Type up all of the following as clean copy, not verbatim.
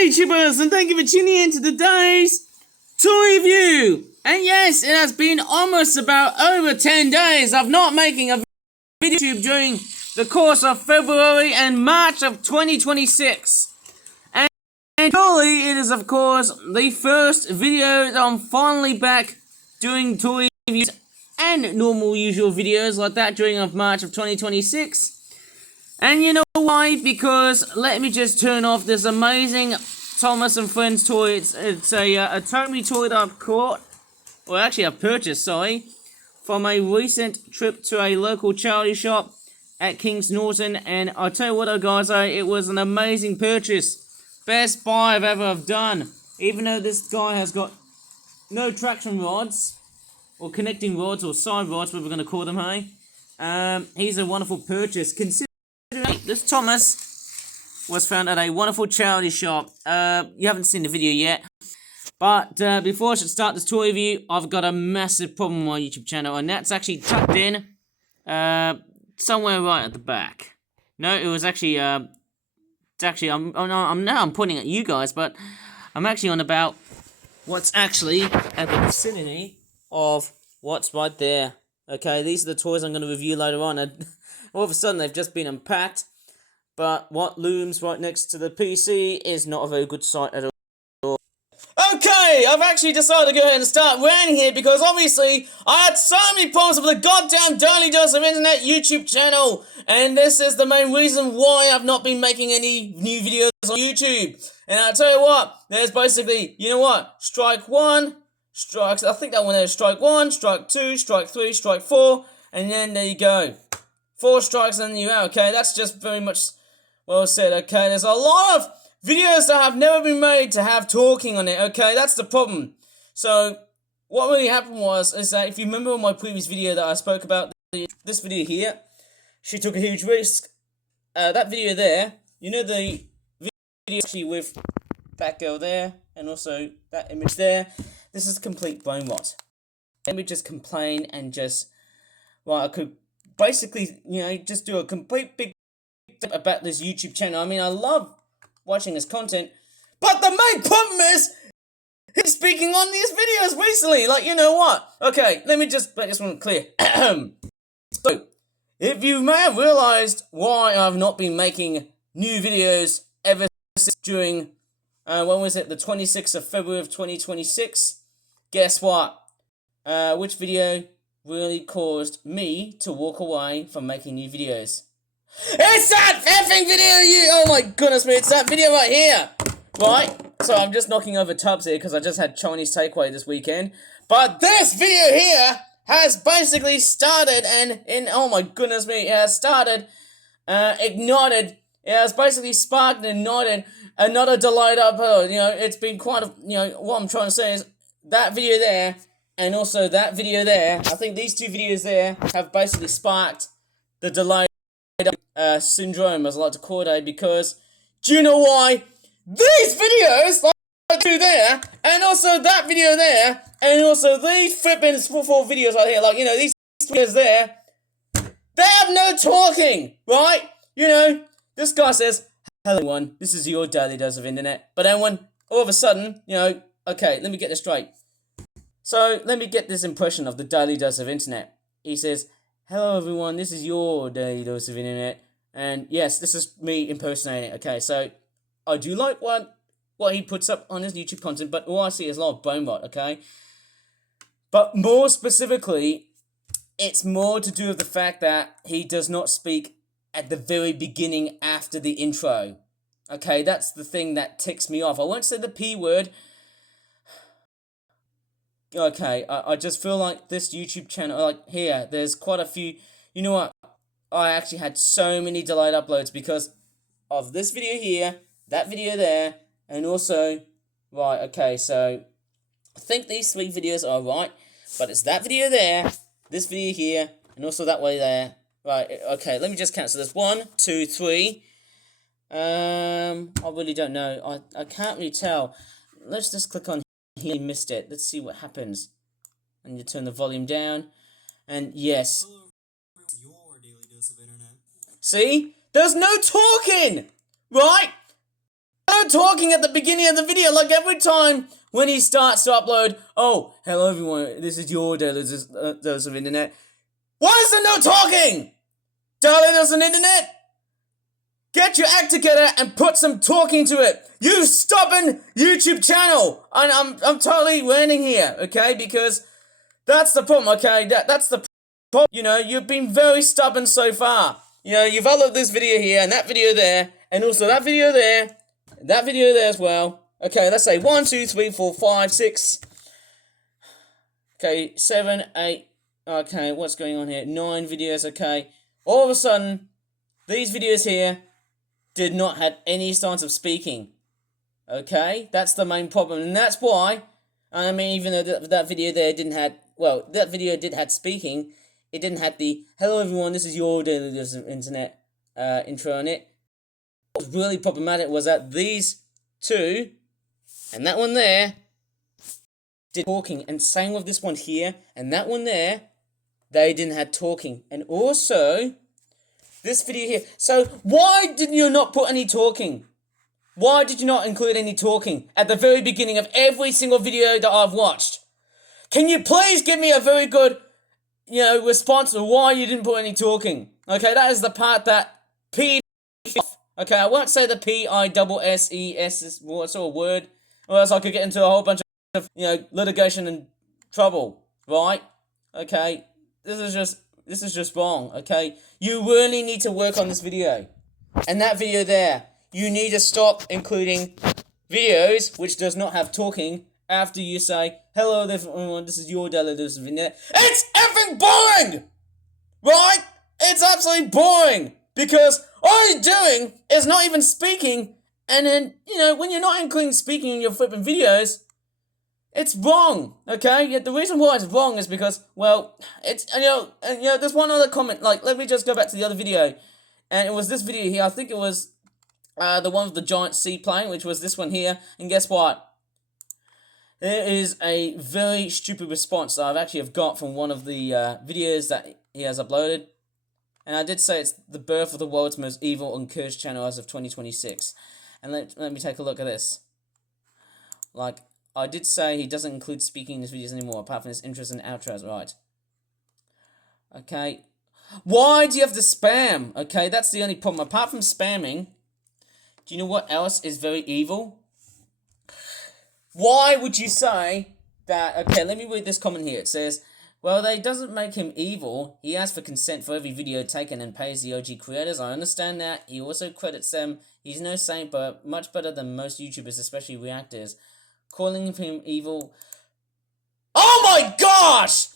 Hi YouTubers, and thank you for tuning in to today's toy review. And yes, it has been almost about over 10 days of not making a video during the course of February and March of 2026. And surely it is of course the first video that I'm finally back doing toy reviews and normal usual videos like that during March of 2026. And you know why? Because let me just turn off this amazing Thomas and Friends toy. It's a Tomy toy that I've caught, or actually I've purchased, sorry, from a recent trip to a local charity shop at Kings Norton. And I'll tell you what, guys, it was an amazing purchase. Best buy I've ever done. Even though this guy has got no traction rods, or connecting rods, or side rods, what we're going to call them, hey? He's a wonderful purchase. This Thomas was found at a wonderful charity shop. You haven't seen the video yet, but before I should start this toy review, I've got a massive problem on my YouTube channel, and that's actually tucked in somewhere right at the back. No, it was actually it's actually I'm pointing at you guys, but I'm actually on about what's actually at the vicinity of what's right there. Okay, these are the toys I'm going to review later on, and all of a sudden they've just been unpacked, but what looms right next to the PC is not a very good sight at all. Okay, I've actually decided to go ahead and start ranting here because obviously I had so many problems with the goddamn Daily Dose of Internet YouTube channel, and this is the main reason why I've not been making any new videos on YouTube. And I'll tell you what, there's basically, you know what, strike one, strikes, I think that one there is strike one, strike two, strike three, strike four, and then there you go. 4 strikes and you're out, okay? That's just very much well said, okay? There's a lot of videos that have never been made to have talking on it, okay? That's the problem. So, what really happened is that if you remember my previous video that I spoke about, this video here, she took a huge risk. That video there, you know the video actually with that girl there, and also that image there, this is complete brain rot. Let me just complain and just, well, I could basically, you know, just do a complete big about this YouTube channel. I mean, I love watching this content, but the main problem is he's speaking on these videos recently. Like, you know what? Okay, let me just make this one clear. So, if you may have realized why I've not been making new videos ever since during, when was it? The 26th of February of 2026. Guess what? Which video really caused me to walk away from making new videos? It's that effing video, oh my goodness me, it's that video right here, right? So I'm just knocking over tubs here because I just had Chinese takeaway this weekend, but this video here has basically started oh my goodness me, it has started, ignited, it has basically sparked and ignited another delight up, you know, it's been quite a, you know, what I'm trying to say is, that video there, and also that video there, I think these 2 videos there have basically sparked the delayed syndrome, as I like to call it, because, do you know why? These videos, like I do there, and also that video there, and also these flipping 4 videos right here, like, you know, these videos there, they have no talking, right? You know, this guy says, hello everyone, this is your Daily Dose of Internet, but then when, all of a sudden, you know, okay, let me get this straight. So, let me get this impression of the Daily Dose of Internet. He says, hello everyone, this is your Daily Dose of Internet. And yes, this is me impersonating. Okay, so, I do like what he puts up on his YouTube content, but all I see is a lot of bone rot, okay? But more specifically, it's more to do with the fact that he does not speak at the very beginning after the intro. Okay, that's the thing that ticks me off. I won't say the P word. Okay, I just feel like this YouTube channel, like here, there's quite a few, you know what, I actually had so many delayed uploads because of this video here, that video there, and also, right, okay, so, I think these 3 videos are right, but it's that video there, this video here, and also that way there, right, okay, let me just count, so there's 1, 2, 3, I really don't know, I can't really tell, let's just click on he missed it. Let's see what happens. And you turn the volume down. And yes. Your Daily Dose of Internet. See? There's no talking! Right? No talking at the beginning of the video. Like every time when he starts to upload, oh, hello everyone, this is your daily dose of internet. Why is there no talking? Daily dose of internet? Get your act together and put some talking to it. You stubborn YouTube channel. And I'm totally ranting here, okay? Because that's the problem, okay? That's the problem. You know, you've been very stubborn so far. You know, you've uploaded this video here and that video there, and also that video there, and that video there as well. Okay, let's say 1, 2, 3, 4, 5, 6. Okay, 7, 8. Okay, what's going on here? 9 videos, okay. All of a sudden, these videos here did not have any signs of speaking. Okay, that's the main problem, and that's why, I mean, even though that video there didn't have, well, that video did have speaking, it didn't have the, hello everyone, this is your daily dose of internet, intro on it. What was really problematic was that these two, and that one there, did talking, and same with this one here, and that one there, they didn't have talking, and also, this video here. So, why did you not put any talking? Why did you not include any talking at the very beginning of every single video that I've watched? Can you please give me a very good, response to why you didn't put any talking? Okay, that is the part that peeved off. Okay, I won't say the P-I-S-S-E-S is what sort of word, or else I could get into a whole bunch of, litigation and trouble, right? Okay, this is just wrong, okay? You really need to work on this video. And that video there, you need to stop including videos which does not have talking after you say, hello everyone, this is your daily dose of internet. It's effing boring! Right? It's absolutely boring! Because all you're doing is not even speaking, and then, when you're not including speaking in your flipping videos, it's wrong, okay? Yet the reason why it's wrong is because, well, it's, there's one other comment, like, let me just go back to the other video, and it was this video here, I think it was, the one with the giant seaplane, which was this one here, and guess what? There is a very stupid response that I've actually got from one of the, videos that he has uploaded, and I did say it's the birth of the world's most evil and cursed channel as of 2026, and let me take a look at this. Like, I did say he doesn't include speaking in his videos anymore, apart from his intros and outros, right? Okay. Why do you have to spam? Okay, that's the only problem. Apart from spamming, do you know what else is very evil? Why would you say that... Okay, let me read this comment here. It says, well, that doesn't make him evil. He asks for consent for every video taken and pays the OG creators. I understand that. He also credits them. He's no saint, but much better than most YouTubers, especially reactors. Calling him evil. Oh my gosh!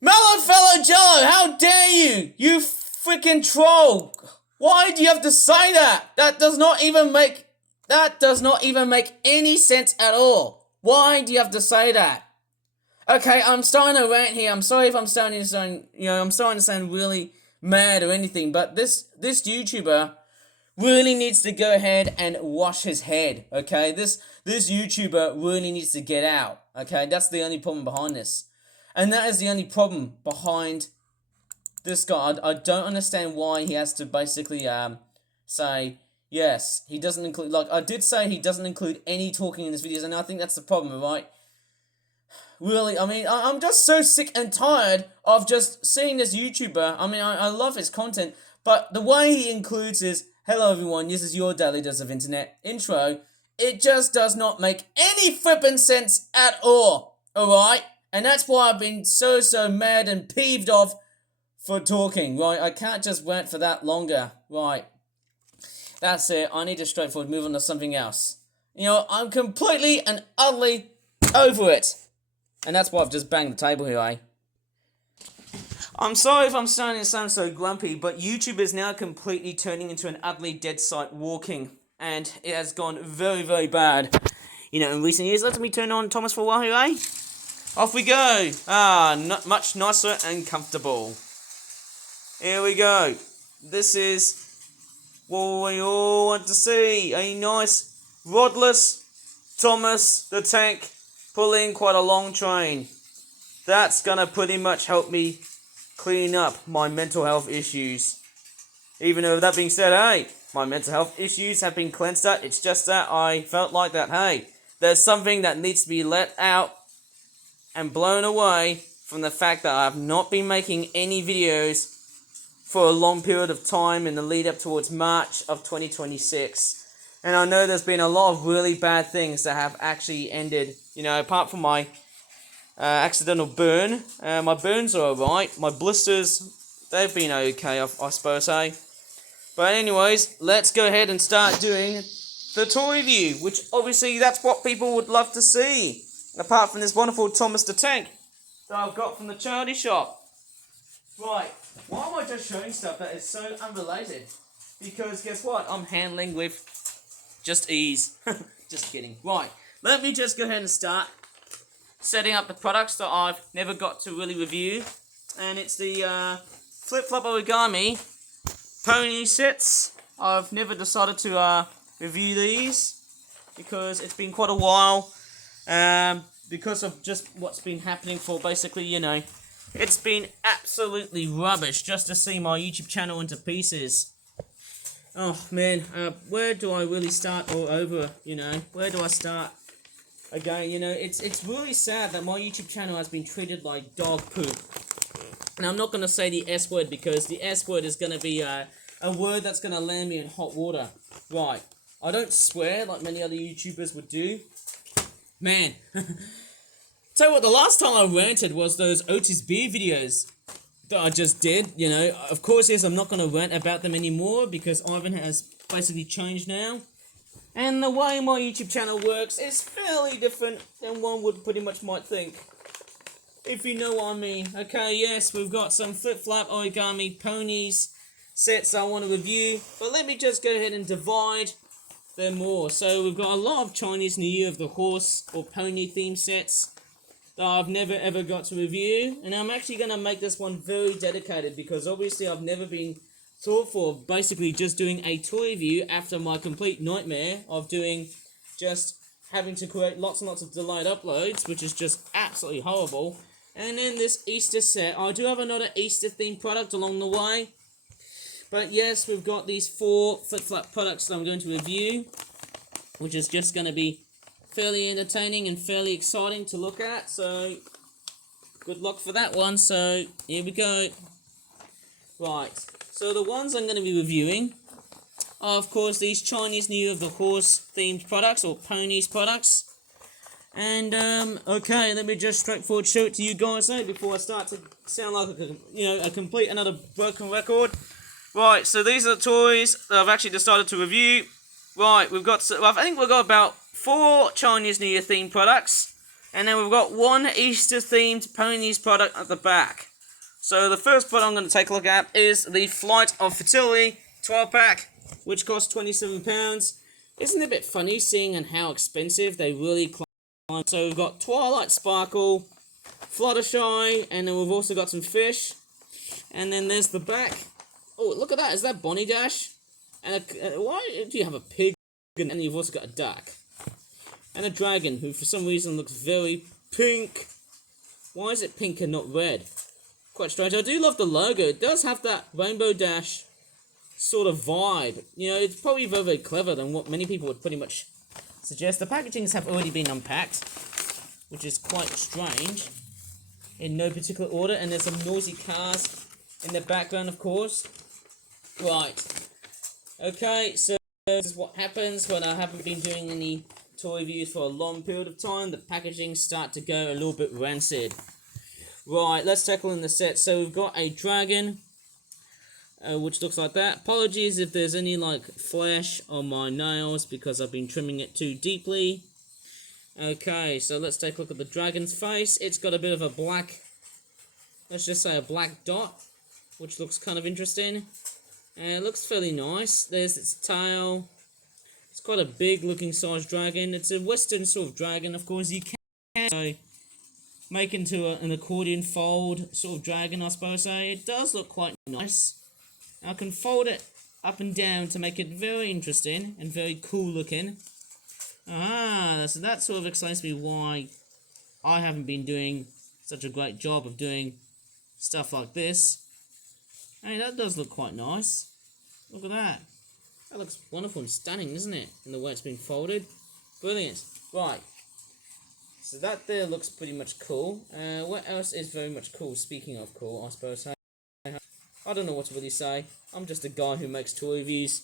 Melon Fellow Jello, how dare you! You freaking troll! Why do you have to say that? That does not even make any sense at all. Why do you have to say that? Okay, I'm starting to rant here. I'm sorry if I'm starting to sound really mad or anything, but this YouTuber really needs to go ahead and wash his head, okay? This YouTuber really needs to get out, okay? That's the only problem behind this. And that is the only problem behind this guy. I don't understand why he has to basically, say, yes, he doesn't include, like, I did say he doesn't include any talking in his videos, and I think that's the problem, right? Really, I mean, I'm just so sick and tired of just seeing this YouTuber. I mean, I love his content, but the way he includes his, hello everyone, this is your daily dose of internet intro, it just does not make any flippin' sense at all, alright? And that's why I've been so mad and peeved off for talking, right? I can't just rant for that longer, right? That's it, I need to straightforward move on to something else. I'm completely and utterly over it. And that's why I've just banged the table here, eh? I'm sorry if I'm starting to sound so grumpy, but YouTube is now completely turning into an utterly dead site walking. And it has gone very, very bad, in recent years. Let me turn on Thomas for a while here, eh? Off we go. Not much nicer and comfortable. Here we go. This is what we all want to see. A nice, rodless Thomas the Tank pulling quite a long train. That's gonna pretty much help me clean up my mental health issues. Even though, that being said, hey, my mental health issues have been cleansed out. It's just that I felt like that, hey, there's something that needs to be let out and blown away from the fact that I have not been making any videos for a long period of time in the lead up towards March of 2026. And I know there's been a lot of really bad things that have actually ended, you know, apart from my accidental burn. My burns are alright. My blisters, they've been okay, I suppose, hey. But anyways, let's go ahead and start doing the toy review, which obviously that's what people would love to see. Apart from this wonderful Thomas the Tank that I've got from the charity shop. Right, why am I just showing stuff that is so unrelated? Because guess what? I'm handling with just ease. Just kidding. Right, let me just go ahead and start setting up the products that I've never got to really review. And it's the Flip Flop Origami pony sets. I've never decided to review these because it's been quite a while. Because of just what's been happening for basically, you know, it's been absolutely rubbish just to see my YouTube channel into pieces. Oh man, where do I really start all over, you know? Where do I start again? You know, it's really sad that my YouTube channel has been treated like dog poop. And I'm not going to say the S word because the S word is going to be a word that's going to land me in hot water. Right, I don't swear like many other YouTubers would do. Man, tell you what, the last time I ranted was those Otis Beer videos that I just did, you know. Of course, yes, I'm not going to rant about them anymore because Ivan has basically changed now. And the way my YouTube channel works is fairly different than one would pretty much might think. If you know what I mean. Okay, yes, we've got some Flip Flop Origami ponies sets I want to review. But let me just go ahead and divide them more. So we've got a lot of Chinese New Year of the horse or pony theme sets that I've never ever got to review, and I'm actually going to make this one very dedicated because obviously I've never been thought for basically just doing a toy review after my complete nightmare of doing just having to create lots and lots of delayed uploads, which is just absolutely horrible. And then this Easter set, I do have another Easter themed product along the way. But yes, we've got these 4 Flip Flop products that I'm going to review, which is just going to be fairly entertaining and fairly exciting to look at. So, good luck for that one. So, here we go. Right, so the ones I'm going to be reviewing are, of course, these Chinese New Year of the Horse themed products, or ponies products. And, okay, let me just straightforward show it to you guys now before I start to sound like, a complete another broken record. Right, so these are the toys that I've actually decided to review. Right, we've got, I think we've got about 4 Chinese New Year themed products. And then we've got 1 Easter themed ponies product at the back. So the first product I'm going to take a look at is the Flight of Fertility 12 pack, which costs £27. Isn't it a bit funny seeing and how expensive they really climb? So we've got Twilight Sparkle, Fluttershy, and then we've also got some fish. And then there's the back. Oh, look at that. Is that Bonnie Dash? And why do you have a pig? And you've also got a duck. And a dragon, who for some reason looks very pink. Why is it pink and not red? Quite strange. I do love the logo. It does have that Rainbow Dash sort of vibe. You know, it's probably very, very clever than what many people would pretty much suggest. The packagings have already been unpacked, which is quite strange. In no particular order. And there's some noisy cars in the background, of course. Right. Okay, so this is what happens when I haven't been doing any toy reviews for a long period of time. The packaging start to go a little bit rancid. Right, let's tackle in the set. So we've got a dragon, which looks like that. Apologies if there's any like flesh on my nails because I've been trimming it too deeply. Okay, so let's take a look at the dragon's face. It's got a bit of a black, let's just say a black dot, which looks kind of interesting. And it looks fairly nice. There's its tail. It's quite a big looking size dragon. It's a western sort of dragon, of course. You can make into an accordion fold sort of dragon, I suppose. It does look quite nice. I can fold it up and down to make it very interesting and very cool looking. So that sort of explains to me why I haven't been doing such a great job of doing stuff like this. Hey, that does look quite nice. Look at that. That looks wonderful and stunning, isn't it? And the way it's been folded. Brilliant. Right. So that there looks pretty much cool. What else is very much cool? Speaking of cool, I suppose. I don't know what to really say. I'm just a guy who makes toy reviews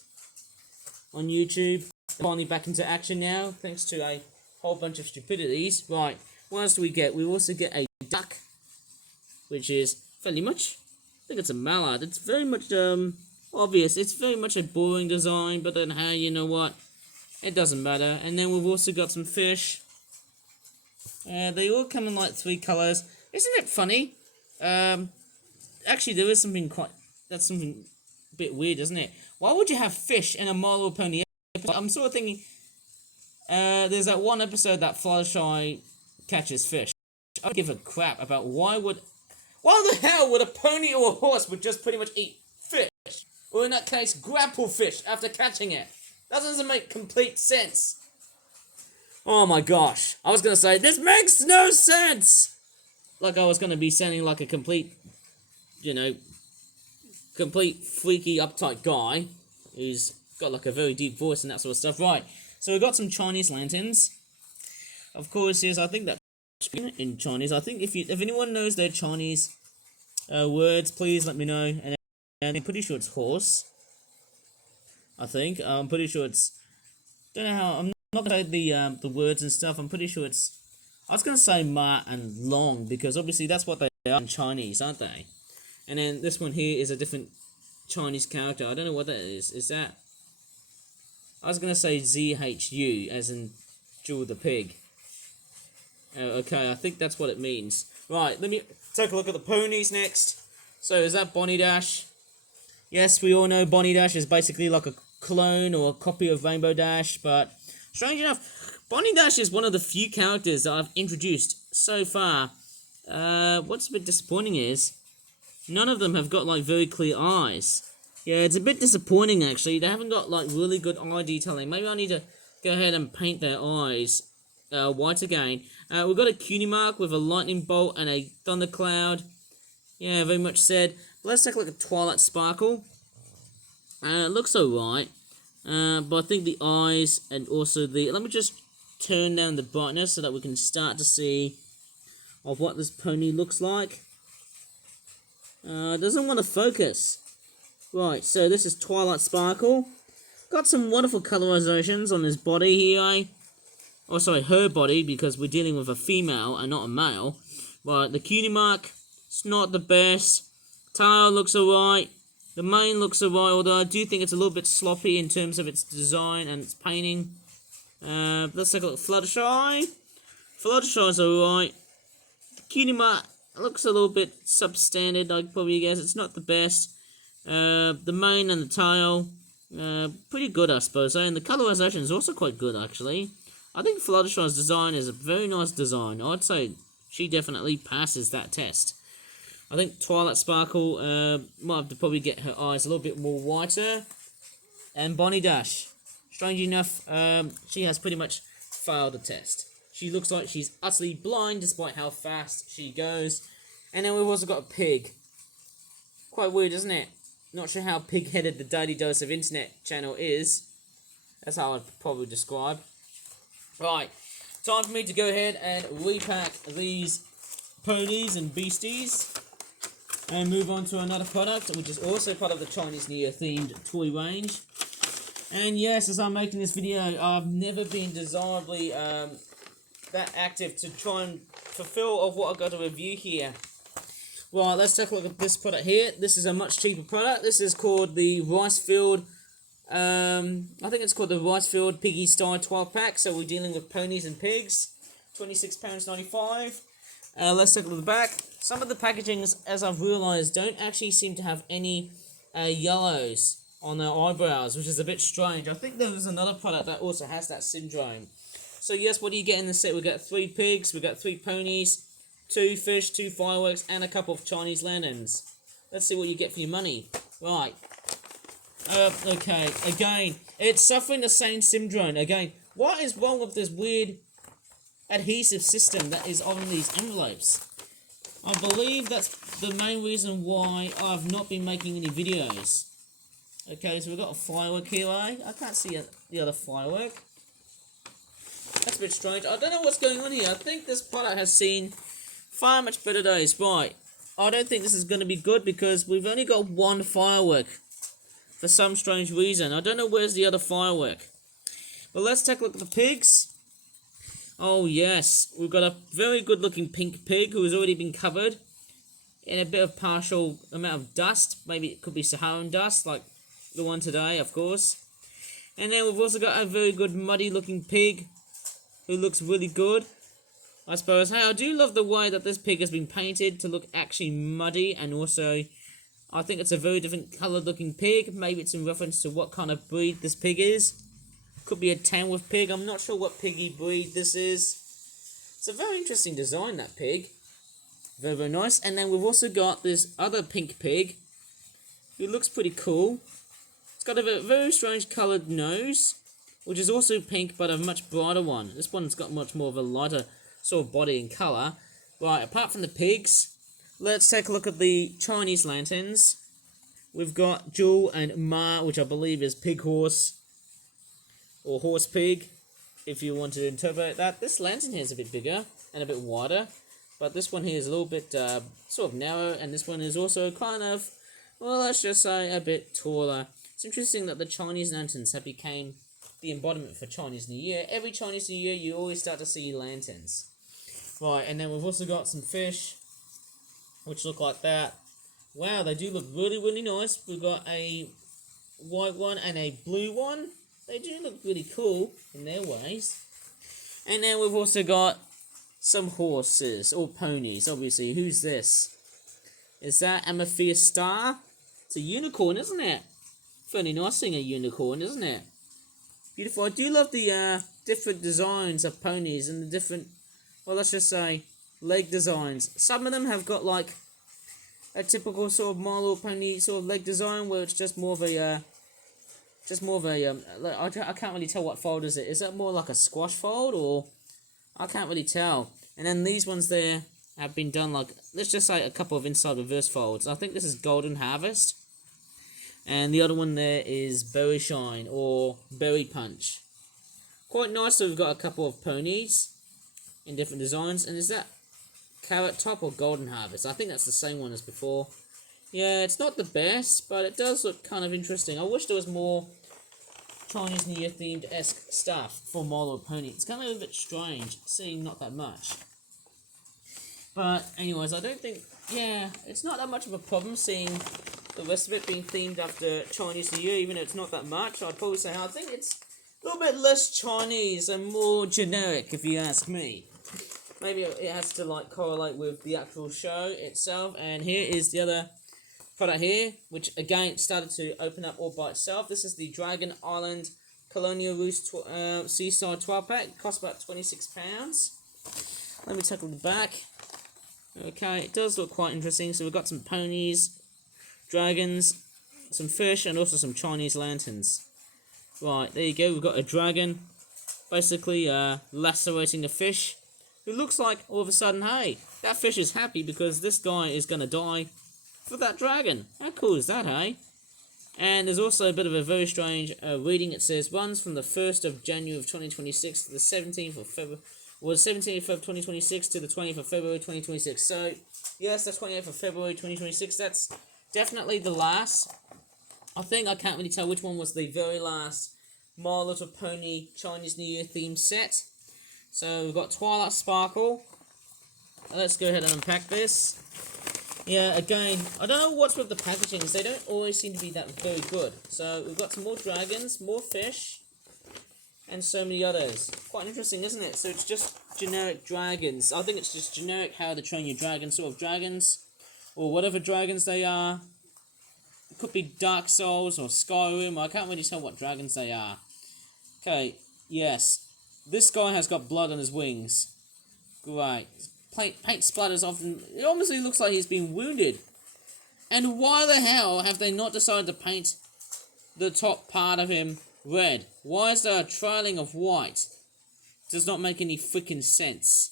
on YouTube. Finally back into action now, thanks to a whole bunch of stupidities. Right, what else do we get? We also get a duck, which is fairly much, I think it's a mallard. It's very much obvious. It's very much a boring design, but then hey, you know what? It doesn't matter. And then we've also got some fish. They all come in like 3 colours. Isn't it funny? Actually, there is something that's something a bit weird, isn't it? Why would you have fish in a My Little Pony episode? I'm sort of thinking, there's that one episode that Fluttershy catches fish. I don't give a crap about why the hell would a pony or a horse would just pretty much eat fish? Or in that case, grapple fish after catching it. That doesn't make complete sense. Oh my gosh. I was going to say, this makes no sense! Like I was going to be sounding like a complete, complete freaky uptight guy who's got like a very deep voice and that sort of stuff. Right, so we've got some Chinese lanterns. Of course, yes, I think that in Chinese. I think if anyone knows their Chinese words, please let me know. And I'm pretty sure it's horse. I think I'm pretty sure it's. Don't know how. I'm not gonna say the words and stuff. I'm pretty sure it's. I was gonna say ma and long because obviously that's what they are in Chinese, aren't they? And then this one here is a different Chinese character. I don't know what that is. Is that? I was gonna say ZHU as in Jewel the Pig. Okay, I think that's what it means. Right, let me take a look at the ponies next. So, is that Bonnie Dash? Yes, we all know Bonnie Dash is basically like a clone or a copy of Rainbow Dash, but strange enough, Bonnie Dash is one of the few characters that I've introduced so far. What's a bit disappointing is, none of them have got like very clear eyes. Yeah, it's a bit disappointing actually. They haven't got like really good eye detailing. Maybe I need to go ahead and paint their eyes white again. We've got a cutie mark with a lightning bolt and a thundercloud. Yeah, very much said. Let's take a look at Twilight Sparkle. It looks alright. But I think the eyes and also the... Let me just turn down the brightness so that we can start to see of what this pony looks like. It doesn't want to focus. Right, so this is Twilight Sparkle. Got some wonderful colorizations on his body here. Oh, sorry, her body, because we're dealing with a female and not a male. Right, the cutie mark, it's not the best. Tail looks alright. The mane looks alright, although I do think it's a little bit sloppy in terms of its design and its painting. Let's take a look at Fluttershy. Fluttershy's alright. The cutie mark looks a little bit substandard, I'd probably guess. It's not the best. The mane and the tail, pretty good, I suppose. And the colorization is also quite good, actually. I think Fluttershy's design is a very nice design. I'd say she definitely passes that test. I think Twilight Sparkle might have to probably get her eyes a little bit more whiter. And Bonnie Dash, strange enough, she has pretty much failed the test. She looks like she's utterly blind despite how fast she goes. And then we've also got a pig. Quite weird, isn't it? Not sure how pig-headed the Daily Dose of Internet channel is. That's how I'd probably describe. Right, time for me to go ahead and repack these ponies and beasties and move on to another product, which is also part of the Chinese New Year themed toy range. And yes, as I'm making this video, I've never been desirably that active to try and fulfill of what I've got to review here. Right, let's take a look at this product here. This is a much cheaper product. This is called the Ricefield. I think it's called the Ricefield Piggy Style 12 pack. So we're dealing with ponies and pigs. £26.95. Let's take a look at the back. Some of the packagings, as I've realised, don't actually seem to have any yellows on their eyebrows, which is a bit strange. I think there's another product that also has that syndrome. So yes, what do you get in the set? We've got 3 pigs, we've got 3 ponies, 2 fish, 2 fireworks, and a couple of Chinese lanterns. Let's see what you get for your money. Right. Okay, again, it's suffering the same syndrome. Again, what is wrong with this weird adhesive system that is on these envelopes? I believe that's the main reason why I've not been making any videos. Okay, so we've got a firework here, eh? I can't see the other firework. That's a bit strange. I don't know what's going on here. I think this product has seen far much better days. Right. I don't think this is going to be good because we've only got one firework. For some strange reason. I don't know where's the other firework. But let's take a look at the pigs. Oh yes. We've got a very good looking pink pig who has already been covered in a bit of partial amount of dust. Maybe it could be Saharan dust like the one today, of course. And then we've also got a very good muddy looking pig who looks really good, I suppose. Hey, I do love the way that this pig has been painted to look actually muddy, and also I think it's a very different coloured looking pig. Maybe it's in reference to what kind of breed this pig is. Could be a Tamworth pig. I'm not sure what piggy breed this is. It's a very interesting design, that pig. Very, very nice. And then we've also got this other pink pig who looks pretty cool. It's got a very strange coloured nose, which is also pink, but a much brighter one. This one's got much more of a lighter sort of body and colour. Right, apart from the pigs, let's take a look at the Chinese lanterns. We've got Jewel and Ma, which I believe is pig horse, or horse pig, if you want to interpret that. This lantern here is a bit bigger and a bit wider, but this one here is a little bit sort of narrow, and this one is also kind of, well, let's just say a bit taller. It's interesting that the Chinese lanterns have become the embodiment for Chinese New Year. Every Chinese New Year, you always start to see lanterns. Right, and then we've also got some fish, which look like that. Wow, they do look really, really nice. We've got a white one and a blue one. They do look really cool in their ways. And then we've also got some horses, or ponies, obviously. Who's this? Is that Amethyst Star? It's a unicorn, isn't it? Fairly nice seeing a unicorn, isn't it? Beautiful. I do love the different designs of ponies and the different, well, let's just say, leg designs. Some of them have got like a typical sort of My Little Pony sort of leg design, where it's just more of a, I can't really tell what fold is it. Is that more like a squash fold, or I can't really tell. And then these ones there have been done like, let's just say a couple of inside reverse folds. I think this is Golden Harvest. And the other one there is Berry Shine, or Berry Punch. Quite nice, so we've got a couple of ponies in different designs. And is that Carrot Top or Golden Harvest? I think that's the same one as before. Yeah, it's not the best, but it does look kind of interesting. I wish there was more Chinese New Year themed-esque stuff for My Little Pony. It's kind of a bit strange, seeing not that much. But anyways, I don't think, yeah, it's not that much of a problem seeing the rest of it being themed after Chinese New Year, even though it's not that much. I'd probably say I think it's a little bit less Chinese and more generic, if you ask me. Maybe it has to like correlate with the actual show itself. And here is the other product here, which again started to open up all by itself. This is the Dragon Island Colonial Roost Seaside 12 pack. It costs about £26. Let me take a look at the back. Okay, it does look quite interesting. So we've got some ponies, dragons, some fish, and also some Chinese lanterns. Right, there you go. We've got a dragon basically lacerating the fish, who looks like all of a sudden, hey, that fish is happy because this guy is going to die for that dragon. How cool is that, hey? And there's also a bit of a very strange reading. It says runs from the 1st of January of 2026 to the 17th of February, or the 17th of 2026 to the 20th of February 2026. So, yes, that's 28th of February 2026. That's definitely the last. I think I can't really tell which one was the very last My Little Pony Chinese New Year themed set. So we've got Twilight Sparkle. Let's go ahead and unpack this. Yeah, again, I don't know what's with the packagings. They don't always seem to be that very good. So we've got some more dragons, more fish, and so many others. Quite interesting, isn't it? So it's just generic dragons. I think it's just generic how to train your dragon sort of dragons, or whatever dragons they are. It could be Dark Souls or Skyrim. I can't really tell what dragons they are. Okay, yes. This guy has got blood on his wings. Great. Paint splatters often. It obviously looks like he's been wounded. And why the hell have they not decided to paint the top part of him red? Why is there a trailing of white? Does not make any freaking sense.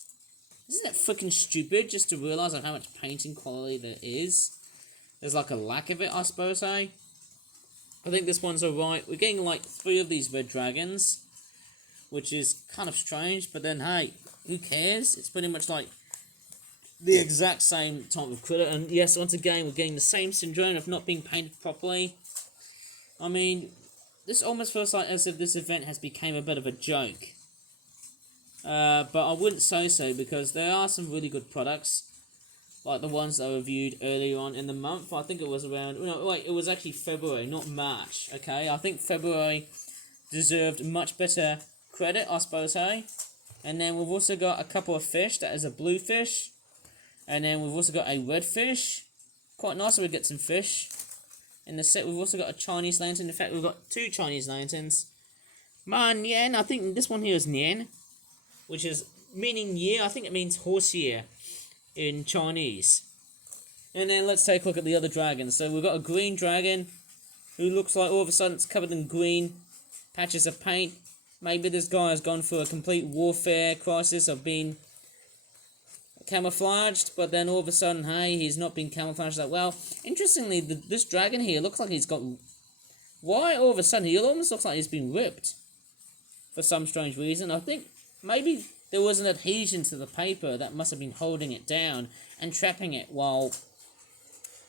Isn't it freaking stupid just to realise how much painting quality there is? There's like a lack of it, I suppose, eh? I think this one's alright. We're getting like 3 of these red dragons, which is kind of strange, but then hey, who cares? It's pretty much like the exact same type of critter, and yes, once again, we're getting the same syndrome of not being painted properly. I mean, this almost feels like as if this event has become a bit of a joke. But I wouldn't say so, because there are some really good products, like the ones that I reviewed earlier on in the month. I think it was around, no, wait, it was actually February, not March, okay? I think February deserved much better credit, I suppose, hey? And then we've also got a couple of fish. That is a blue fish. And then we've also got a red fish. Quite nice that we get some fish in the set. We've also got a Chinese lantern. In fact, we've got 2 Chinese lanterns. Ma Nian, I think this one here is Nian, which is meaning year. I think it means horse year in Chinese. And then let's take a look at the other dragons. So we've got a green dragon who looks like all of a sudden it's covered in green patches of paint. Maybe this guy has gone through a complete warfare crisis of being camouflaged, but then all of a sudden, hey, he's not been camouflaged that well. Interestingly, this dragon here looks like he's got... Why all of a sudden? He almost looks like he's been ripped for some strange reason. I think maybe there was an adhesion to the paper that must have been holding it down and trapping it while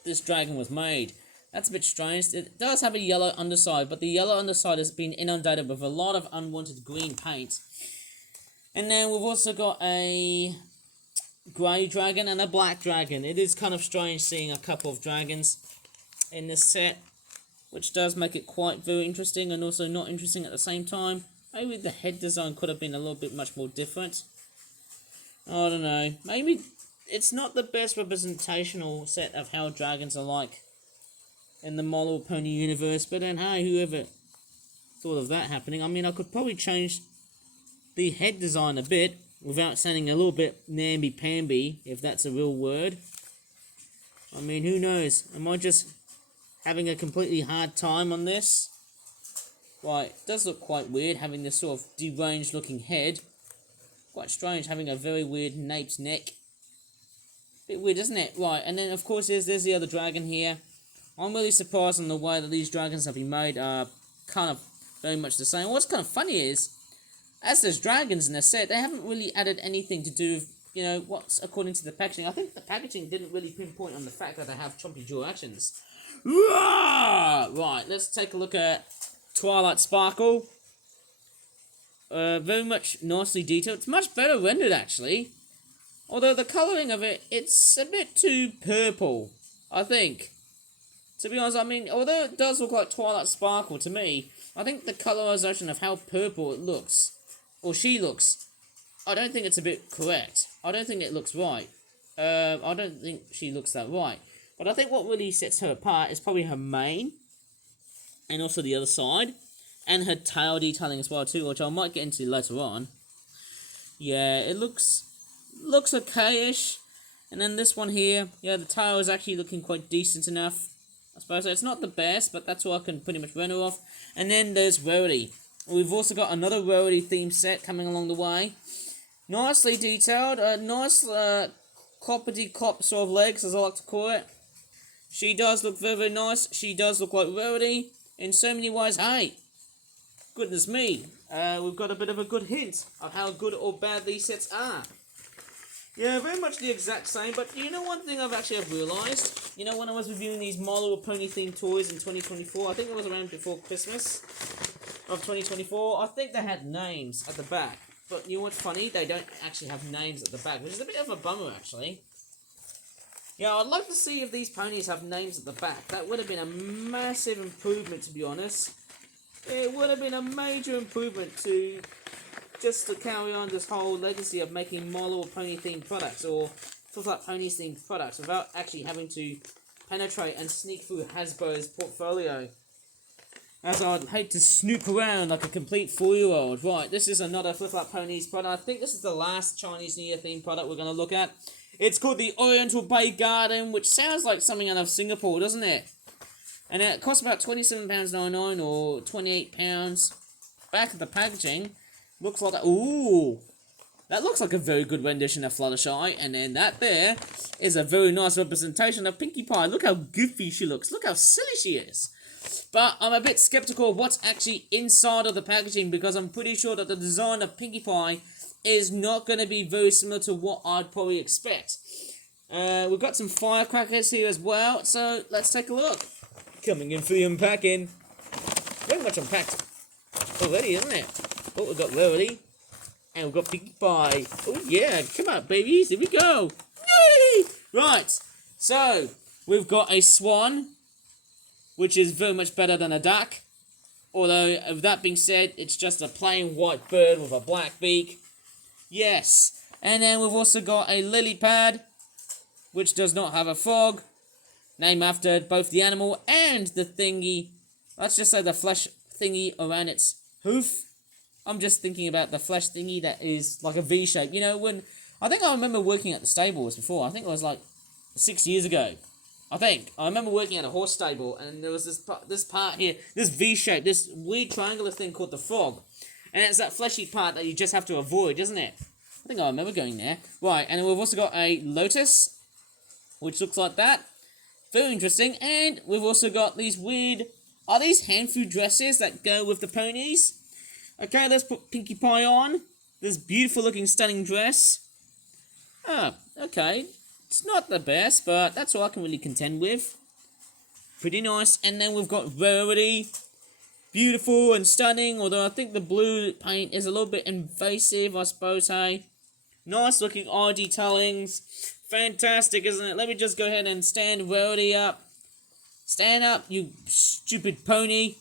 this dragon was made. That's a bit strange. It does have a yellow underside, but the yellow underside has been inundated with a lot of unwanted green paint. And then we've also got a grey dragon and a black dragon. It is kind of strange seeing a couple of dragons in this set, which does make it quite very interesting and also not interesting at the same time. Maybe the head design could have been a little bit much more different. I don't know. Maybe it's not the best representational set of how dragons are like in the My Little Pony universe, but then hey, whoever thought of that happening? I mean, I could probably change the head design a bit without sounding a little bit namby-pamby, if that's a real word. I mean, who knows? Am I just having a completely hard time on this? Right, it does look quite weird having this sort of deranged looking head. Quite strange having a very weird nape's neck. Bit weird, isn't it? Right, and then of course there's the other dragon here. I'm really surprised on the way that these dragons have been made are kind of very much the same. What's kind of funny is, as there's dragons in the set, they haven't really added anything to do with, you know, what's according to the packaging. I think the packaging didn't really pinpoint on the fact that they have chompy jaw actions. Right, let's take a look at Twilight Sparkle. Very much nicely detailed. It's much better rendered, actually. Although the colouring of it, it's a bit too purple, I think. To be honest, I mean, although it does look like Twilight Sparkle to me, I think the colorization of how purple it looks, or she looks, I don't think it's a bit correct. I don't think it looks right. I don't think she looks that right. But I think what really sets her apart is probably her mane, and also the other side, and her tail detailing as well too, which I might get into later on. Yeah, it looks okay-ish. And then this one here, yeah, the tail is actually looking quite decent enough. I suppose it's not the best, but that's what I can pretty much render off. And then there's Rarity. We've also got another Rarity theme set coming along the way. Nicely detailed, nice cloppity clop sort of legs, as I like to call it. She does look very, very nice. She does look like Rarity in so many ways. Hey, goodness me, we've got a bit of a good hint of how good or bad these sets are. Yeah, very much the exact same, but you know one thing I've realised? You know, when I was reviewing these My Little Pony themed toys in 2024, I think it was around before Christmas of 2024, I think they had names at the back. But you know what's funny? They don't actually have names at the back, which is a bit of a bummer, actually. Yeah, I'd like to see if these ponies have names at the back. That would have been a massive improvement, to be honest. It would have been a major improvement to carry on this whole legacy of making My Little Pony themed products, or Fluff Ponies themed products, without actually having to penetrate and sneak through Hasbro's portfolio. As I'd hate to snoop around like a complete 4-year-old. Right, this is another Fluff Ponies product. I think this is the last Chinese New Year themed product we're going to look at. It's called the Oriental Bay Garden, which sounds like something out of Singapore, doesn't it? And it costs about £27.99 or £28. Back of the packaging looks like that. Ooh, that looks like a very good rendition of Fluttershy. And then that there is a very nice representation of Pinkie Pie. Look how goofy she looks. Look how silly she is. But I'm a bit skeptical of what's actually inside of the packaging because I'm pretty sure that the design of Pinkie Pie is not going to be very similar to what I'd probably expect. We've got some firecrackers here as well, so let's take a look. Coming in for the unpacking. Very much unpacked already, isn't it? Oh, we've got Rarity. And we've got Pinkie Pie. Oh yeah, come on babies, here we go. Yay! Right, so we've got a swan, which is very much better than a duck. Although, with that being said, it's just a plain white bird with a black beak. Yes. And then we've also got a lily pad, which does not have a frog. Named after both the animal and the thingy. Let's just say the flesh thingy around its hoof. I'm just thinking about the flesh thingy that is like a V shape. You know, when... I think I remember working at the stables before. I think it was like 6 years ago. I remember working at a horse stable, and there was this part here, this V shape, this weird triangular thing called the frog. And it's that fleshy part that you just have to avoid, isn't it? I think I remember going there. Right, and then we've also got a lotus, which looks like that. Very interesting. And we've also got these weird... Are these hand food dresses that go with the ponies? Okay, let's put Pinkie Pie on. This beautiful looking stunning dress. Ah, okay. It's not the best, but that's all I can really contend with. Pretty nice. And then we've got Rarity. Beautiful and stunning, although I think the blue paint is a little bit invasive, I suppose, hey? Nice looking eye detailings. Fantastic, isn't it? Let me just go ahead and stand Rarity up. Stand up, you stupid pony.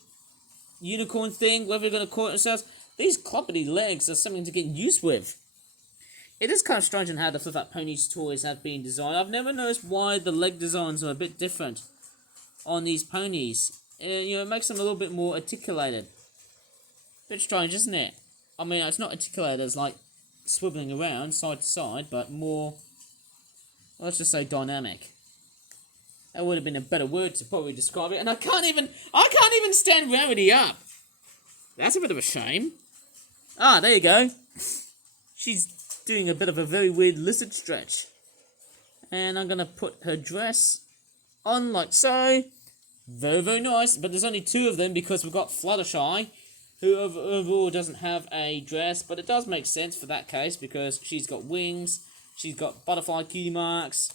Unicorn thing, whatever you're going to call it yourselves. These cloppity legs are something to get used with. It is kind of strange on how the Flip Up Ponies toys have been designed. I've never noticed why the leg designs are a bit different on these ponies. You know, it makes them a little bit more articulated. Bit strange, isn't it? I mean, it's not articulated as like swiveling around side to side, but more, let's just say, dynamic. That would have been a better word to probably describe it. And I can't even stand Rarity up. That's a bit of a shame. Ah, there you go. She's doing a bit of a very weird lizard stretch. And I'm going to put her dress on like so. Very, very nice. But there's only two of them because we've got Fluttershy, who overall doesn't have a dress. But it does make sense for that case because she's got wings. She's got butterfly cutie marks.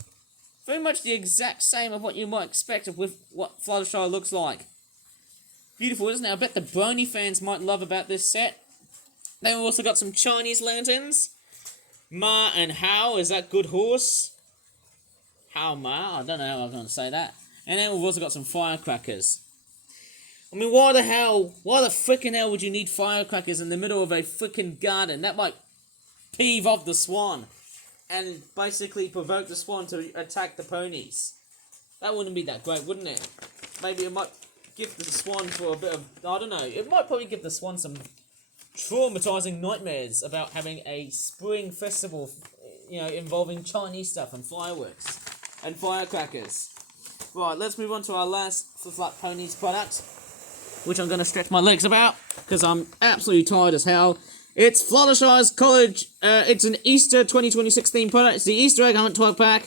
Very much the exact same of what you might expect with what Fluttershy looks like. Beautiful, isn't it? I bet the Brony fans might love about this set. Then we've also got some Chinese lanterns. Ma and Hao, is that good horse? Hao Ma, I don't know how I'm going to say that. And then we've also got some firecrackers. I mean, why the frickin' hell would you need firecrackers in the middle of a frickin' garden? That might peeve off the swan. And basically provoke the swan to attack the ponies. That wouldn't be that great, wouldn't it? Maybe it might give the swan for a bit of... I don't know. It might probably give the swan some traumatizing nightmares about having a spring festival, you know, involving Chinese stuff and fireworks and firecrackers. Right, let's move on to our last Flip Up Ponies product, which I'm going to stretch my legs about because I'm absolutely tired as hell. It's Fluttershy's College. It's an Easter 2026 themed product. It's the Easter Egg Hunt 12 pack.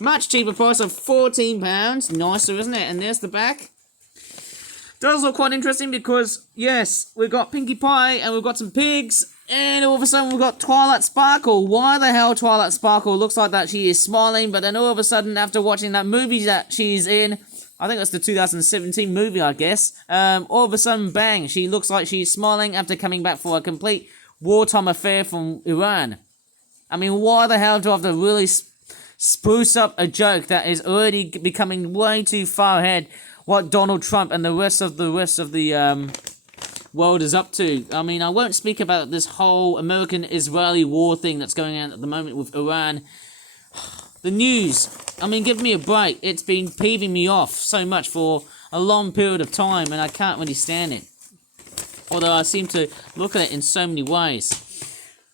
Much cheaper price of £14. Nicer, isn't it? And there's the back. Does look quite interesting because, yes, we've got Pinkie Pie and we've got some pigs. And all of a sudden we've got Twilight Sparkle. Why the hell Twilight Sparkle looks like that she is smiling, but then all of a sudden after watching that movie that she's in, I think that's the 2017 movie, I guess, all of a sudden, bang, she looks like she's smiling after coming back for a complete wartime affair from Iran. I mean, why the hell do I have to really spruce up a joke that is already becoming way too far ahead what Donald Trump and the rest of the world is up to? I mean, I won't speak about this whole American-Israeli war thing that's going on at the moment with Iran. The news, I mean, give me a break. It's been peeving me off so much for a long period of time, and I can't really stand it. Although I seem to look at it in so many ways.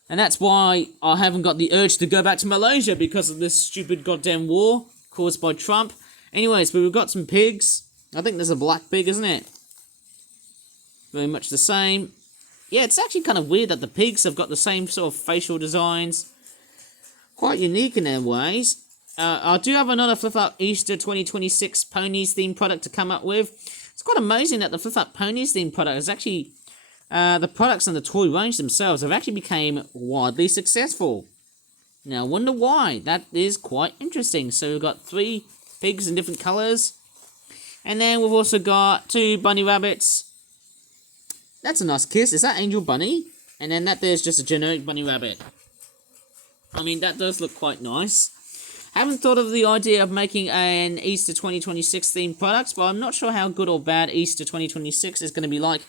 And that's why I haven't got the urge to go back to Malaysia because of this stupid goddamn war caused by Trump. Anyways, but we've got some pigs. I think there's a black pig, isn't it? Very much the same. Yeah, it's actually kind of weird that the pigs have got the same sort of facial designs. Quite unique in their ways. I do have another Flip Up Easter 2026 Ponies themed product to come up with. It's quite amazing that the Flip Up Ponies theme product is actually, the products and the toy range themselves have actually become widely successful. Now, I wonder why. That is quite interesting. So we've got 3 pigs in different colours. And then we've also got 2 bunny rabbits. That's a nice kiss. Is that Angel Bunny? And then that there's just a generic bunny rabbit. I mean, that does look quite nice. Haven't thought of the idea of making an Easter 2026 themed product, but I'm not sure how good or bad Easter 2026 is going to be like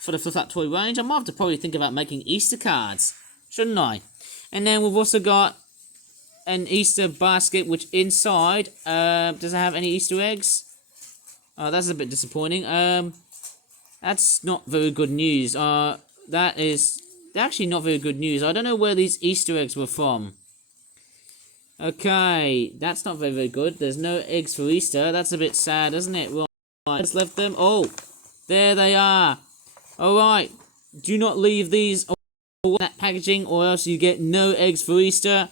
for the Flip Up toy range. I might have to probably think about making Easter cards, shouldn't I? And then we've also got an Easter basket, which inside, does it have any Easter eggs? Oh, that's a bit disappointing. That's not very good news. That is actually not very good news. I don't know where these Easter eggs were from. Okay, that's not very good. There's no eggs for Easter. That's a bit sad, isn't it? Right, let's left them. Oh, there they are. Alright, do not leave these in that packaging or else you get no eggs for Easter.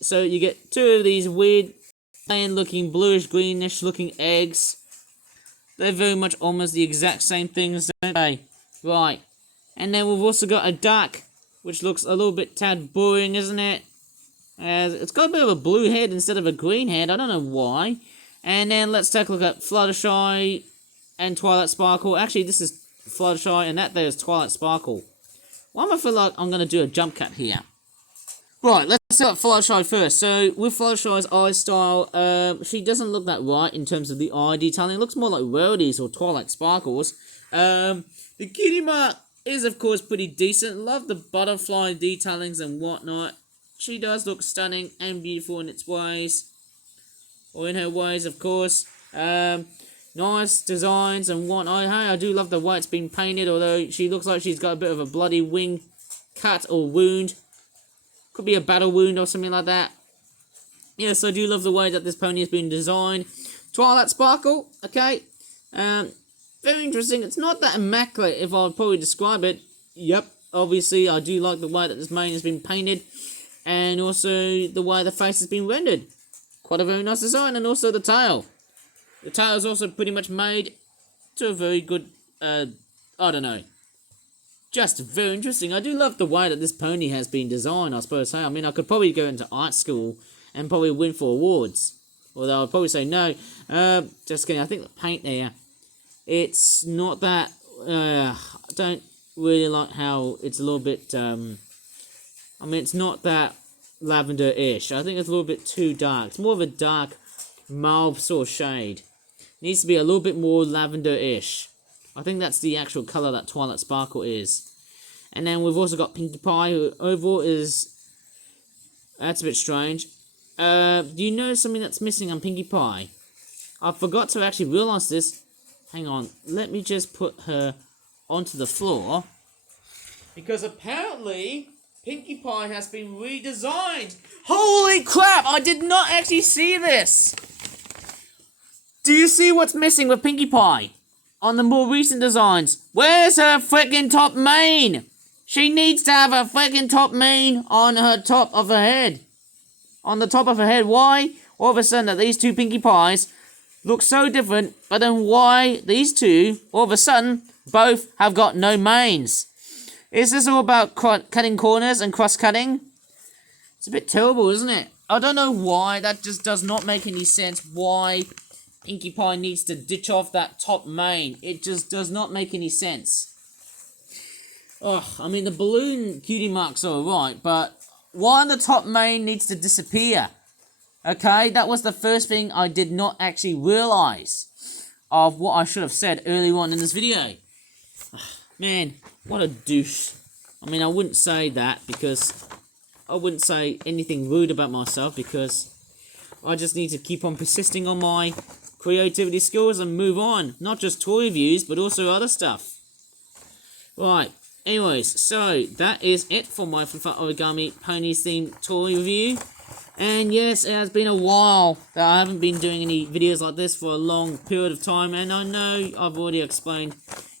So you get 2 of these weird, plain looking, bluish, greenish looking eggs. They're very much almost the exact same things, don't they? Right. And then we've also got a duck, which looks a little bit tad boring, isn't it? It's got a bit of a blue head instead of a green head. I don't know why. And then let's take a look at Fluttershy and Twilight Sparkle. Actually, this is Fluttershy and that there is Twilight Sparkle. Why do I feel like I'm going to do a jump cut here? Right, let's start Fluttershy first. So, with Fluttershy's eye style, she doesn't look that right in terms of the eye detailing. It looks more like Rarity's or Twilight Sparkle's. The cutie mark is, of course, pretty decent. Love the butterfly detailings and whatnot. She does look stunning and beautiful in its ways. Or in her ways, of course. Nice designs and whatnot. Hey, I do love the way it's been painted, although she looks like she's got a bit of a bloody wing cut or wound. Could be a battle wound or something like that. Yes, I do love the way that this pony has been designed. Twilight Sparkle, okay. Very interesting. It's not that immaculate if I would probably describe it. Yep, obviously I do like the way that this mane has been painted. And also the way the face has been rendered. Quite a very nice design. And also the tail. The tail is also pretty much made to a very good, I don't know. Just very interesting. I do love the way that this pony has been designed, I suppose. Hey, I mean, I could probably go into art school and probably win for awards. Although I'd probably say no. Just kidding. I think the paint there, it's not that, I don't really like how it's a little bit, I mean, it's not that lavender-ish. I think it's a little bit too dark. It's more of a dark, mauve sort of shade. Needs to be a little bit more lavender-ish. I think that's the actual colour that Twilight Sparkle is. And then we've also got Pinkie Pie, who overall is... That's a bit strange. Do you know something that's missing on Pinkie Pie? I forgot to actually realise this. Hang on. Let me just put her onto the floor. Because apparently... Pinkie Pie has been redesigned. Holy crap, I did not actually see this. Do you see what's missing with Pinkie Pie? On the more recent designs. Where's her freaking top mane? She needs to have a freaking top mane on her top of her head. On the top of her head. Why? All of a sudden that these 2 Pinkie Pies look so different, but then why these 2, all of a sudden, both have got no manes? Is this all about cutting corners and cross-cutting? It's a bit terrible, isn't it? I don't know why. That just does not make any sense why Pinkie Pie needs to ditch off that top mane. It just does not make any sense. Ugh, I mean, the balloon cutie marks are alright, but why the top mane needs to disappear? Okay, that was the first thing I did not actually realise of what I should have said earlier on in this video. Man, what a douche. I mean, I wouldn't say that because I wouldn't say anything rude about myself because I just need to keep on persisting on my creativity skills and move on. Not just toy reviews, but also other stuff. Right, anyways, so that is it for my Flip Up Origami Ponies themed toy review. And yes, it has been a while that I haven't been doing any videos like this for a long period of time. And I know I've already explained...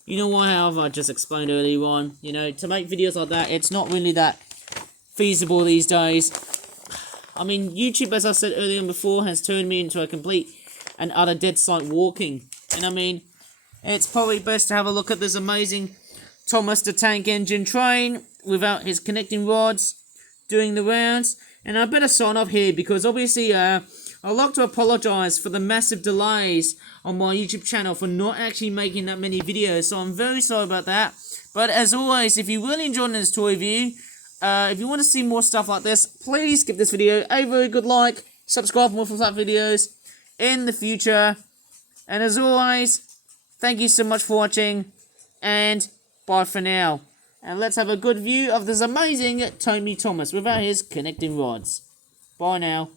You know why, however, I just explained earlier on, you know, to make videos like that, it's not really that feasible these days. I mean, YouTube, as I said earlier on before, has turned me into a complete and utter dead site walking. And I mean, it's probably best to have a look at this amazing Thomas the Tank Engine train without his connecting rods doing the rounds. And I better sign off here because obviously I'd like to apologise for the massive delays on my YouTube channel for not actually making that many videos, so I'm very sorry about that. But as always, if you really enjoyed this toy review, if you want to see more stuff like this, please give this video a very good like, subscribe for more flat videos in the future. And as always, thank you so much for watching, and bye for now. And let's have a good view of this amazing Tommy Thomas without his connecting rods. Bye now.